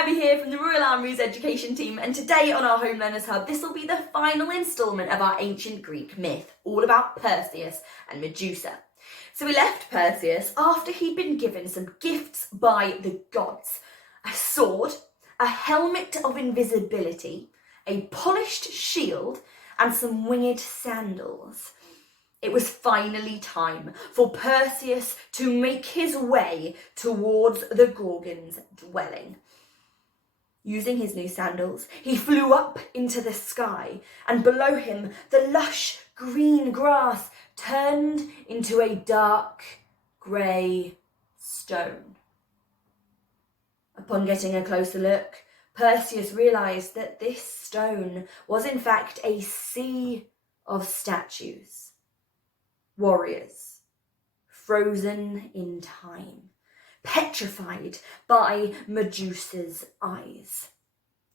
Abby here from the Royal Armouries education team, and today on our Home Learners Hub, this will be the final instalment of our ancient Greek myth, all about Perseus and Medusa. So we left Perseus after he'd been given some gifts by the gods: a sword, a helmet of invisibility, a polished shield, and some winged sandals. It was finally time for Perseus to make his way towards the Gorgon's dwelling. Using his new sandals, he flew up into the sky, and below him the lush green grass turned into a dark grey stone. Upon getting a closer look, Perseus realised that this stone was in fact a sea of statues. Warriors, frozen in time, petrified by Medusa's eyes.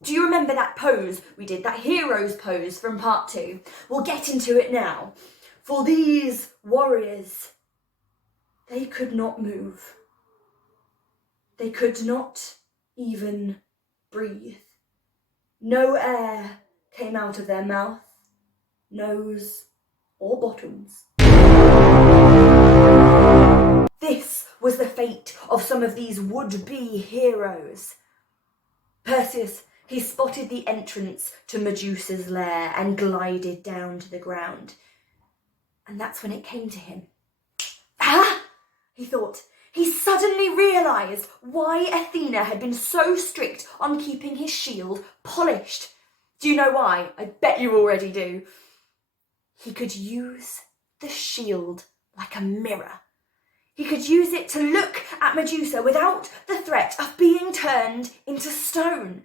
Do you remember that pose we did, that hero's pose from part 2? We'll get into it now. For these warriors, they could not move. They could not even breathe. No air came out of their mouth, nose, or bottoms. This was the fate of some of these would-be heroes. Perseus, he spotted the entrance to Medusa's lair and glided down to the ground. And that's when it came to him. Ah! He thought. He suddenly realised why Athena had been so strict on keeping his shield polished. Do you know why? I bet you already do. He could use the shield like a mirror. He could use it to look at Medusa without the threat of being turned into stone.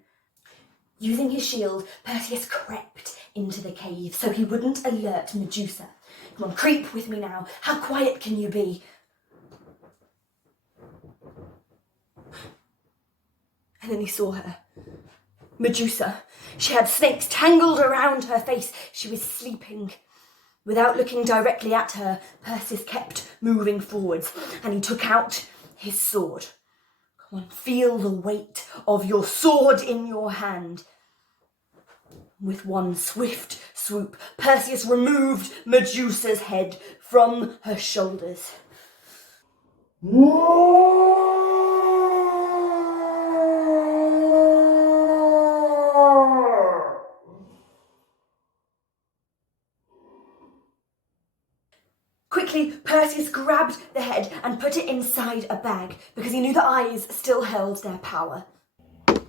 Using his shield, Perseus crept into the cave so he wouldn't alert Medusa. Come on, creep with me now. How quiet can you be? And then he saw her. Medusa. She had snakes tangled around her face. She was sleeping. Without looking directly at her, Perseus kept moving forwards, and he took out his sword. Come on, feel the weight of your sword in your hand. With one swift swoop, Perseus removed Medusa's head from her shoulders. Quickly, Perseus grabbed the head and put it inside a bag because he knew the eyes still held their power. And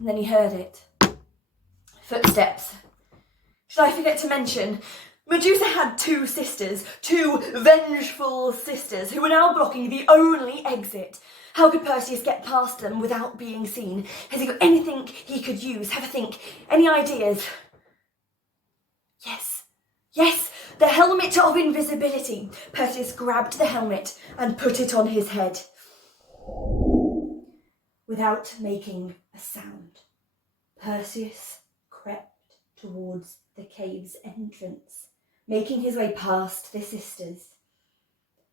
then he heard it. Footsteps. Should I forget to mention, Medusa had two sisters, two vengeful sisters, who were now blocking the only exit. How could Perseus get past them without being seen? Has he got anything he could use? Have a think. Any ideas? Yes, the helmet of invisibility. Perseus grabbed the helmet and put it on his head. Without making a sound, Perseus crept towards the cave's entrance, making his way past the sisters.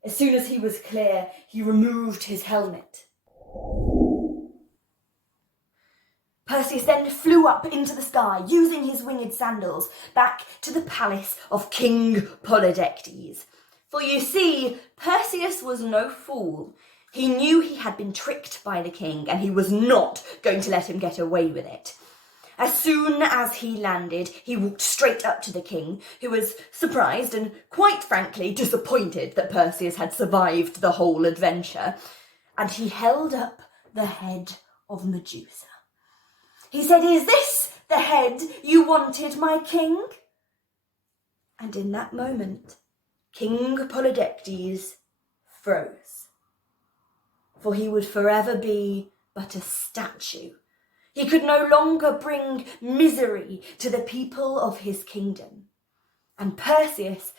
As soon as he was clear, he removed his helmet. Perseus then flew up into the sky, using his winged sandals, back to the palace of King Polydectes. For you see, Perseus was no fool. He knew he had been tricked by the king, and he was not going to let him get away with it. As soon as he landed, he walked straight up to the king, who was surprised and, quite frankly, disappointed that Perseus had survived the whole adventure. And he held up the head of Medusa. He said, "Is this the head you wanted, my king?" And in that moment, King Polydectes froze. For he would forever be but a statue. He could no longer bring misery to the people of his kingdom. And Perseus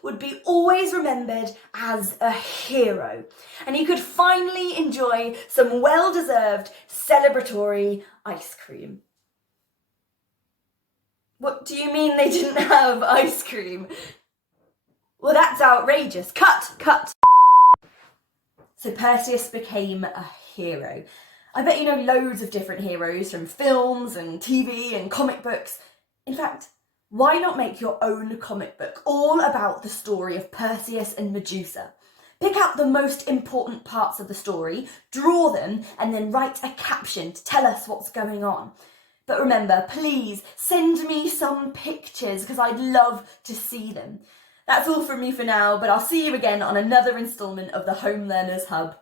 would be always remembered as a hero. And he could finally enjoy some well-deserved celebratory ice cream. What do you mean they didn't have ice cream? Well, that's outrageous. Cut. So Perseus became a hero. I bet you know loads of different heroes from films and TV and comic books. In fact, why not make your own comic book all about the story of Perseus and Medusa? Pick out the most important parts of the story, draw them, and then write a caption to tell us what's going on. But remember, please send me some pictures because I'd love to see them. That's all from me for now, but I'll see you again on another instalment of the Home Learners Hub.